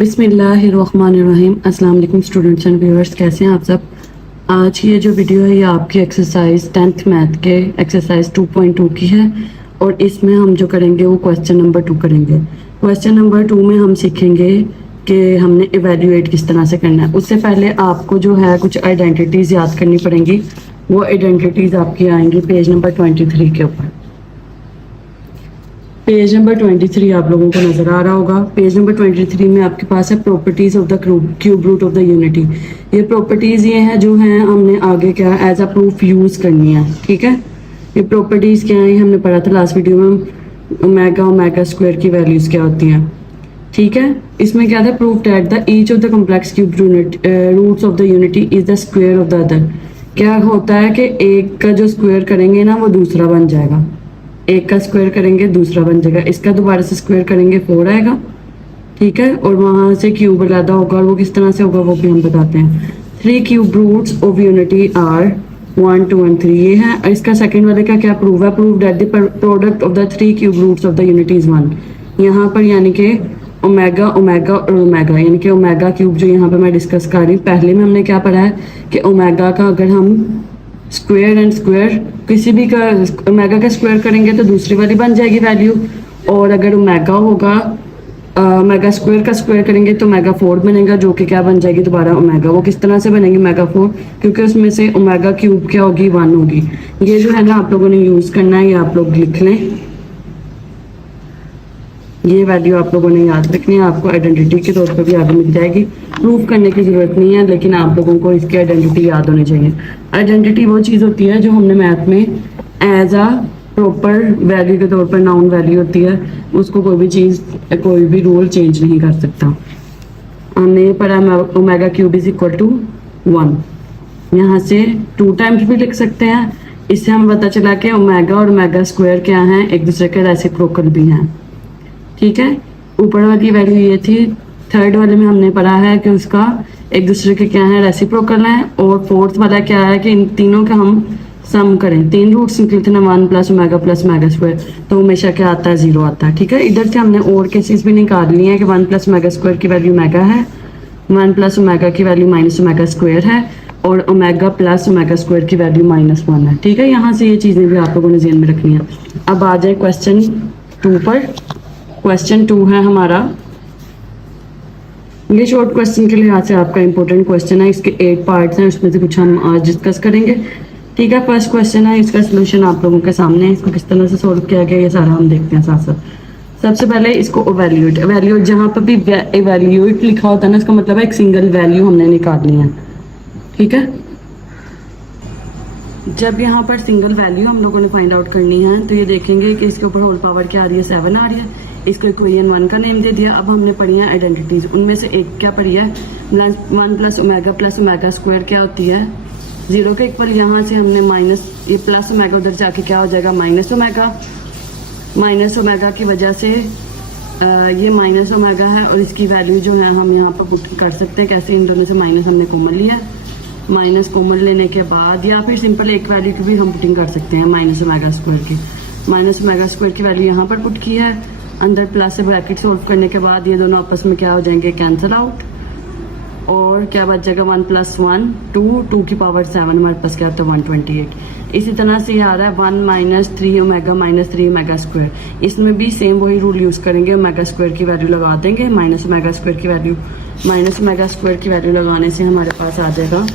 बिस्मिल्लाहिर्रहमानिर्रहीम। अस्सलाम वालेकुम स्टूडेंट्स एंड व्यूअर्स, कैसे हैं आप सब। आज की ये जो वीडियो है ये आपकी एक्सरसाइज 10th मैथ के एक्सरसाइज 2.2 की है और इसमें हम जो करेंगे वो क्वेश्चन नंबर 2 करेंगे। क्वेश्चन नंबर 2 में हम सीखेंगे कि हमने इवेल्युएट किस तरह से करना है। उससे पहले आपको जो है कुछ आइडेंटिटीज़ याद करनी पड़ेंगी। वो आइडेंटिटीज़ आपकी आएंगी पेज नंबर 23 के ऊपर। पेज नंबर 23 आप लोगों को नजर आ रहा होगा। पेज नंबर 23 में आपके पास है properties of the cube root of the unity. ये प्रॉपर्टीज ये हैं जो हैं हमने आगे क्या एज अ प्रूफ यूज करनी है। ठीक है, ये प्रॉपर्टीज क्या है हमने पढ़ा था लास्ट वीडियो में, ओमेगा स्क्वायर की वैल्यूज क्या होती हैं। ठीक है, इसमें क्या था, proof that the each of the complex cube roots of the unity is the square of the other. क्या होता है कि एक का जो स्क्वायर करेंगे ना वो दूसरा बन जाएगा, एक का स्क्वायर करेंगे दूसरा बन जाएगा, इसका दोबारा से स्क्वायर करेंगे 4 आएगा। ठीक है, और वहां से क्यूब अलग होगा और वो किस तरह से होगा वो भी हम बताते हैं। 3 cube roots of unity are 1, 2 and 3 ये है। इसका सेकंड वाले का क्या प्रूफ है, proof that the product of the 3 cube roots of the unity is 1। यहाँ पर यानी कि ओमेगा ओमेगा और ओमेगा यानी कि ओमेगा क्यूब जो यहाँ पे मैं डिस्कस कर रही हूँ। पहले में हमने क्या पढ़ा है कि ओमेगा का अगर हम स्क्वायर एंड स्क्वायर किसी भी का ओमेगा का स्क्वायर करेंगे तो दूसरी वाली बन जाएगी वैल्यू, और अगर ओमेगा होगा ओमेगा स्क्वायर का स्क्वायर करेंगे तो ओमेगा 4 बनेगा जो कि क्या बन जाएगी दोबारा ओमेगा। वो किस तरह से बनेगी ओमेगा 4, क्योंकि उसमें से ओमेगा क्यूब क्या होगी 1 होगी। ये जो है ना आप लोगों ने यूज करना है, ये आप लोग लिख लें, ये वैल्यू आप लोगों ने याद रखनी है। आपको आइडेंटिटी के तौर पर भी आगे मिल जाएगी, प्रूफ करने की जरूरत नहीं है, लेकिन आप लोगों को इसकी आइडेंटिटी याद होनी चाहिए। आइडेंटिटी वो चीज़ होती है जो हमने मैथ में एज अ प्रॉपर वैल्यू के तौर पर नाउन वैल्यू होती है, उसको कोई भी चीज़ कोई भी रूल चेंज नहीं कर सकता। हमने पढ़ा omega cube is equal to 1, यहाँ से 2 टाइम्स भी लिख सकते हैं। इससे हमें पता चला कि ओमेगा और ओमेगा स्क्वायर क्या हैं, एक दूसरे के रेसिप्रोकल भी हैं। ठीक है, ऊपर वाली वैल्यू ये थी। थर्ड वाले में हमने पढ़ा है कि उसका एक दूसरे के क्या है रेसिप्रोकल है, और फोर्थ वाला क्या है कि इन तीनों का हम सम करें। 3 रूट्स निकले थे ना, 1 प्लस ओमेगा स्क्वायर, तो हमेशा क्या आता है 0 आता है। ठीक है, इधर से हमने और केसेस भी निकाल लिए हैं कि 1 प्लस ओमेगा स्क्वायर की वैल्यू ओमेगा है, 1 प्लस ओमेगा की वैल्यू माइनस ओमेगा स्क्वायर है, और ओमेगा प्लस ओमेगा स्क्वायर की वैल्यू -1 है। ठीक है, यहाँ से ये चीज़ें भी आप लोगों ने ध्यान में रखनी है। अब आ जाए क्वेश्चन 2 पर। क्वेश्चन 2 है हमारा, ये शॉर्ट क्वेश्चन के लिहाज से आपका इंपॉर्टेंट क्वेश्चन है। इसके 8 पार्ट्स हैं, उसमें से कुछ हम आज डिस्कस करेंगे। ठीक है, फर्स्ट क्वेश्चन है, इसका सोल्यूशन आप लोगों के सामने है। इसको किस तरह से सोल्व किया गया ये सारा हम देखते हैं साथ साथ। सबसे पहले इसको इवैल्यूएट जहाँ पर भी इवैल्यूएट लिखा होता है ना, इसका मतलब है एक सिंगल वैल्यू हमने निकालनी है। ठीक है, जब यहाँ पर सिंगल वैल्यू हम लोगों ने फाइंड आउट करनी है तो ये देखेंगे कि इसके ऊपर होल पावर क्या आ रही है, 7 आ रही है। इसको इक्वेशन 1 का नेम दे दिया। अब हमने पढ़ी है आइडेंटिटीज, उनमें से एक क्या पढ़ी है, 1 प्लस ओमेगा स्क्वायर क्या होती है 0 के इक्वल। यहाँ से हमने माइनस ये प्लस ओमेगा उधर जाके क्या हो जाएगा माइनस ओमेगा की वजह से ये माइनस ओमेगा है, और इसकी वैल्यू जो है हम यहाँ पर पुट कर सकते हैं। कैसे, इन दोनों से माइनस हमने कॉमन लिया, माइनस कॉमन लेने के बाद या फिर सिंपल एक वैल्यू की भी हम पुटिंग कर सकते हैं माइनस ओमेगा स्क्वायर की। माइनस ओमेगा स्क्वायर की वैल्यू यहाँ पर पुट की है, अंदर प्लस से ब्रैकेट सोल्व करने के बाद ये दोनों आपस में क्या हो जाएंगे, कैंसिल आउट, और क्या बच जाएगा 1 + 1 2 की पावर 7 हमारे पास क्या होता है 128। इसी तरह से ये आ रहा है 1 - 3 ओमेगा -3 ओमेगा स्क्वायर। इसमें भी सेम वही रूल यूज़ करेंगे, ओमेगा स्क्वायर की वैल्यू लगा देंगे, माइनस ओमेगा स्क्वायर की वैल्यू लगाने से हमारे पास आ जाएगा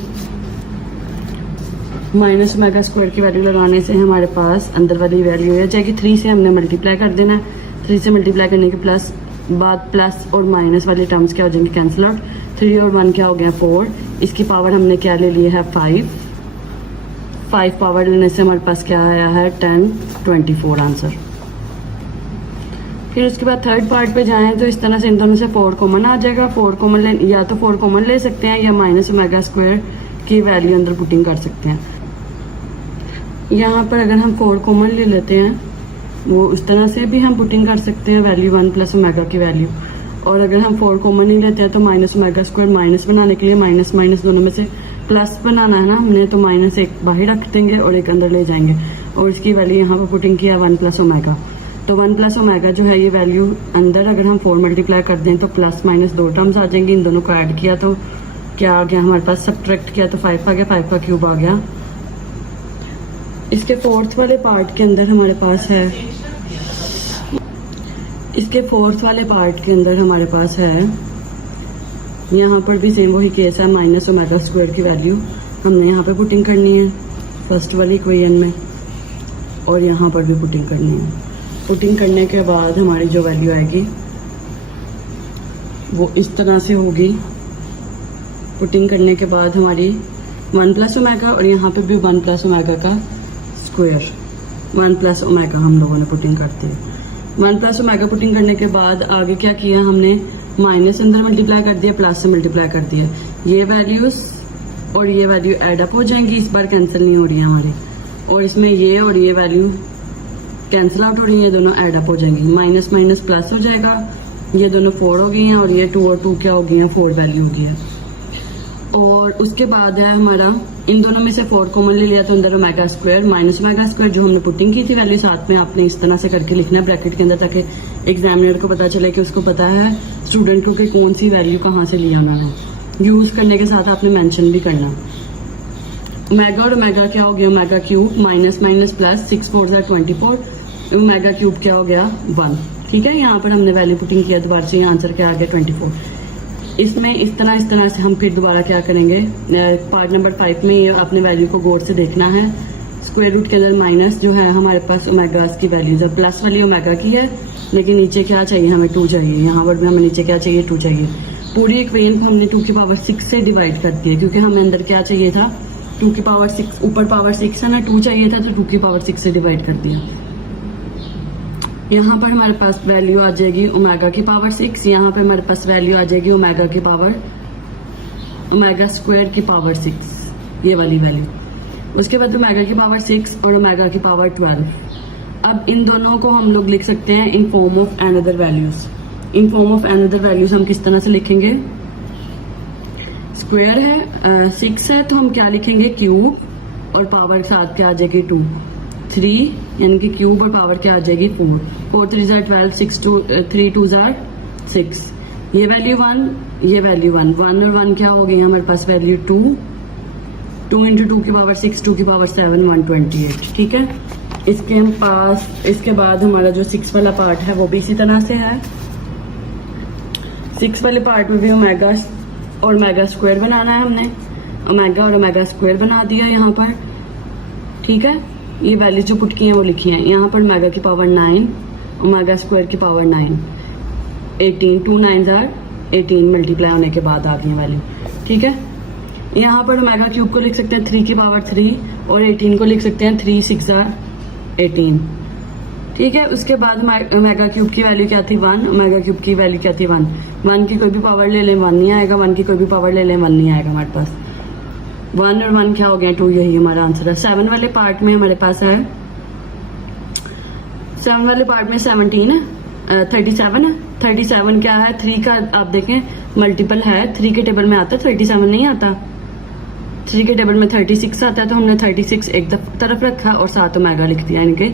माइनस ओमेगा स्क्वायर की वैल्यू लगाने से हमारे पास अंदर वाली वैल्यू आ जाएगी 3 से हमने मल्टीप्लाई कर देना है। 3 से मल्टीप्लाई करने के बाद प्लस और माइनस वाले टर्म्स क्या हो जाएंगे, कैंसिल आउट। 3 और 1 क्या हो गया 4, इसकी पावर हमने क्या ले ली है 5 पावर लेने से हमारे पास क्या आया है 10 24 आंसर। फिर उसके बाद थर्ड पार्ट पे जाएं तो इस तरह से इन दोनों से 4 कॉमन आ जाएगा। 4 कॉमन या तो 4 कॉमन ले सकते हैं या माइनस ओमेगा स्क्वायर की वैल्यू अंदर पुटिंग कर सकते हैं। यहाँ पर अगर हम 4 कॉमन ले लेते हैं वो उस तरह से भी हम पुटिंग कर सकते हैं वैल्यू 1 प्लस ओमेगा की वैल्यू, और अगर हम 4 कॉमन नहीं लेते हैं तो माइनस ओमेगा स्क्वायर माइनस बनाने के लिए माइनस दोनों में से प्लस बनाना है ना हमने, तो -1 बाहर रख देंगे और एक अंदर ले जाएंगे, और इसकी वैल्यू यहाँ पर पुटिंग किया 1 प्लस ओमेगा। तो 1 प्लस ओमेगा जो है ये वैल्यू अंदर अगर हम 4 मल्टीप्लाई कर दें तो प्लस माइनस 2 टर्म्स आ जाएंगे। इन दोनों को ऐड किया तो क्या आ गया हमारे पास, सब्ट्रैक्ट किया तो 5 आ गया, 5 का क्यूब आ गया। इसके फोर्थ वाले पार्ट के अंदर हमारे पास है, इसके फोर्थ वाले पार्ट के अंदर हमारे पास है, यहाँ पर भी सेम वही केस है, माइनस ओमेगा स्क्वायर की वैल्यू हमने यहाँ पे पुटिंग करनी है फर्स्ट वाली इक्वेशन में, और यहाँ पर भी पुटिंग करनी है। पुटिंग करने के बाद हमारी जो वैल्यू आएगी वो इस तरह से होगी। पुटिंग करने के बाद हमारी 1 प्लस ओमेगा और यहाँ पे भी 1 प्लस ओमेगा का स्क्वायर, 1 प्लस ओमेगा हम लोगों ने पुटिंग करते हैं। 1 प्लस ओमेगा पुटिंग करने के बाद आगे क्या किया हमने, माइनस अंदर मल्टीप्लाई कर दिया, प्लस से मल्टीप्लाई कर दिया। ये वैल्यूज और ये वैल्यू ऐड अप हो जाएंगी, इस बार कैंसिल नहीं हो रही है हमारी, और इसमें ये और ये वैल्यू कैंसिल आउट हो रही है, दोनों ऐड अप हो जाएंगी। माइनस माइनस प्लस हो जाएगा, ये दोनों 4 हो गई हैं और ये 2 और 2 क्या हो गई हैं, 4 वैल्यू हो गई है। और उसके बाद है हमारा, इन दोनों में से 4 कॉमन ले लिया तो अंदर omega square minus omega square जो हमने पुटिंग की थी वैल्यू, साथ में आपने इस तरह से करके लिखना है ब्रैकेट के अंदर, ताकि एग्जामिनर को पता चले कि उसको पता है स्टूडेंट को कि कौन सी वैल्यू कहाँ से लिया उन्होंने। यूज करने के साथ आपने मेंशन भी करना। ओमेगा और ओमेगा क्या हो गया, omega cube minus minus plus, 6 4 24, omega cube क्या हो गया 1। ठीक है, यहाँ पर हमने वैल्यू पुटिंग किया, दोबारा से यहाँ आंसर क्या आ गया 24। इसमें इस तरह से हम फिर दोबारा क्या करेंगे, पार्ट नंबर 5 में ये अपने वैल्यू को गौर से देखना है। स्क्वायर रूट के अंदर माइनस जो है हमारे पास ओमेगास की वैल्यू, जब प्लस वाली ओमेगा की है, लेकिन नीचे क्या चाहिए हमें 2 चाहिए, यहाँ पर भी हमें नीचे क्या चाहिए 2 चाहिए। पूरी इक्वेशन को हमने 2 की पावर 6 से डिवाइड कर दिया, क्योंकि हमें अंदर क्या चाहिए था 2 की पावर 6, ऊपर पावर 6 है ना, 2 चाहिए था तो 2 की पावर 6 से डिवाइड कर दिया। यहाँ पर हमारे पास वैल्यू आ जाएगी ओमेगा की पावर 6, यहाँ पर हमारे पास वैल्यू आ जाएगी ओमेगा की पावर, ओमेगा स्क्वायर की पावर 6, ये वाली वैल्यू। उसके बाद ओमेगा की पावर 6 और ओमेगा की पावर 12। अब इन दोनों को हम लोग लिख सकते हैं in form of another values. In form of another values हम किस तरह से लिखेंगे, स्क्वायर है 6 है तो हम क्या लिखेंगे क्यूब, और पावर साथ क्या आ जाएगी 2, 3 यानी कि क्यूब और पावर क्या आ जाएगी 4, 4 3 12, 6 2 3 2 6, ये वैल्यू 1, ये वैल्यू 1, 1 और 1 क्या हो गई हमारे पास वैल्यू 2, 2 इंटू 2 की पावर 6, 2 की पावर 7, 128। ठीक है, इसके पास इसके बाद हमारा जो 6 वाला पार्ट है वो भी इसी तरह से है। 6 वाले पार्ट में भी ओमेगा और ओमेगा स्क्वायर बनाना है हमने, ओमेगा और ओमेगा स्क्वायर बना दिया यहाँ पर। ठीक है, ये वैल्यू जो पुट की हैं वो लिखी हैं यहाँ पर, ओमेगा की पावर 9, ओमेगा स्क्वायर की पावर 9, 18, 2 9s are 18 मल्टीप्लाई होने के बाद आ गई वैल्यू। ठीक है, यहाँ पर ओमेगा क्यूब को लिख सकते हैं 3 की पावर 3 और 18 को लिख सकते हैं 3 6 are 18। ठीक है, उसके बाद ओमेगा क्यूब की वैल्यू क्या थी 1, ओमेगा क्यूब की वैल्यू क्या थी 1, 1 की कोई भी पावर ले लें 1 नहीं आएगा, 1 की कोई भी पावर ले लें 1 नहीं आएगा हमारे पास। 1 और 1 क्या हो गया 2, यही हमारा आंसर है। 7 वाले पार्ट में हमारे पास है, 7 वाले पार्ट में 17 है, 37 है। 37 क्या है, 3 का आप देखें मल्टीपल है, 3 के टेबल में आता है 37 नहीं आता, 3 के टेबल में 36 आता है, तो हमने 36 एक तरफ रखा और 7 ओमेगा लिख दिया, यानी कि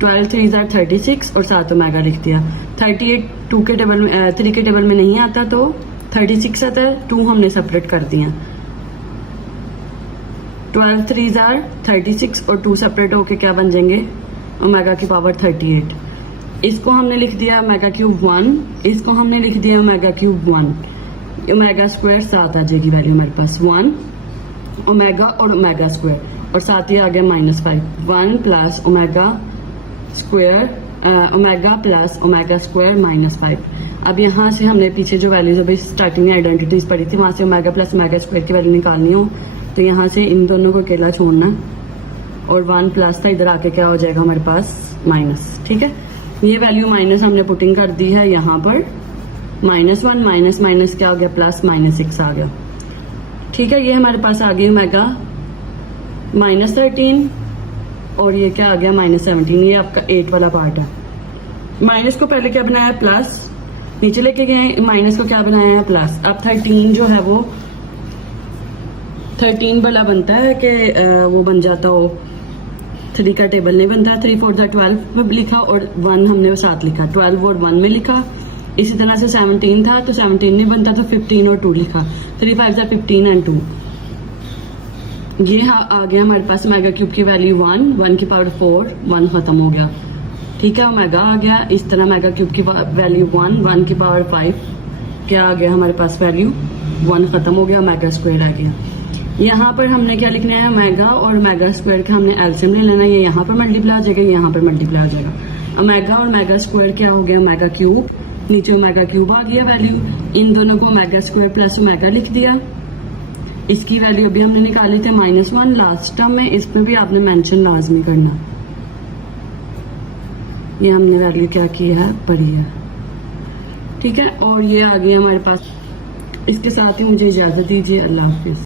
12 3s are 36 और 7 ओमेगा लिख दिया। 38 2 के टेबल में 3 के टेबल में नहीं आता तो 36 आता है, 2 हमने सेपरेट कर दिया। 12 3s are 36 और 2 सेपरेट होके क्या बन जाएंगे ओमेगा की पावर 38। इसको हमने लिख दिया ओमेगा क्यूब 1, इसको हमने लिख दिया ओमेगा क्यूब 1, ओमेगा स्क्वायर 7 आ जाएगी वैल्यू हमारे पास, 1 ओमेगा और ओमेगा स्क्वायर, और साथ ही आ गया -5, 1 plus omega square, omega plus omega square -5। अब यहाँ से हमने पीछे जो वैल्यूज अभी स्टार्टिंग में आइडेंटिटीज पढ़ी थी, वहां से ओमेगा प्लस ओमेगा स्क्वायर की वैल्यू निकालनी हो तो यहाँ से इन दोनों को अकेला छोड़ना, और 1 प्लस था इधर आके क्या हो जाएगा हमारे पास माइनस। ठीक है, ये वैल्यू माइनस हमने पुटिंग कर दी है यहाँ पर, -1 माइनस माइनस क्या हो गया प्लस -6 आ गया। ठीक है, ये हमारे पास आ गई ओमेगा -13 और ये क्या आ गया -17, ये आपका 8 वाला पार्ट है। माइनस को पहले क्या बनाया है प्लस, नीचे लेके गए माइनस को क्या बनाया है प्लस। अब 13 जो है वो 13 वाला बनता है कि वो बन जाता हो 3 का टेबल नहीं बनता, 3 4 12 में लिखा और 1 हमने साथ लिखा, 12 और 1 में लिखा। इसी तरह से 17 था तो 17 नहीं बनता तो 15 और 2 लिखा, 3 5 15 एंड 2। ये आ गया हमारे पास मेगा क्यूब की वैल्यू 1 की पावर 4, 1 खत्म हो गया, ठीक है। ओमेगा आ गया। इस तरह मेगा क्यूब की वैल्यू 1 की पावर 5, क्या आ गया हमारे पास वैल्यू 1 खत्म हो गया, ओमेगा स्क्वायर आ गया। यहाँ पर हमने क्या लिखना है, ओमेगा और ओमेगा स्क्वायर का हमने एलसीएम ले लेना है। ये यहाँ पर मल्टीप्लाई आ जाएगा, यहाँ पर मल्टीप्लाई आ जाएगा। ओमेगा और ओमेगा स्क्वायर क्या हो गया, ओमेगा क्यूब, नीचे ओमेगा क्यूब आ गया वैल्यू। इन दोनों को ओमेगा स्क्वायर प्लस ओमेगा लिख दिया। इसकी वैल्यू अभी हमने निकाली थी -1 लास्ट टर्म में, इसमें भी आपने मेंशन लाजमी करना। ये हमने वैल्यू क्या की है, पढ़ी है, ठीक है। और ये आ गई हमारे पास। इसके साथ ही मुझे इजाजत दीजिए, अल्लाह हाफिज।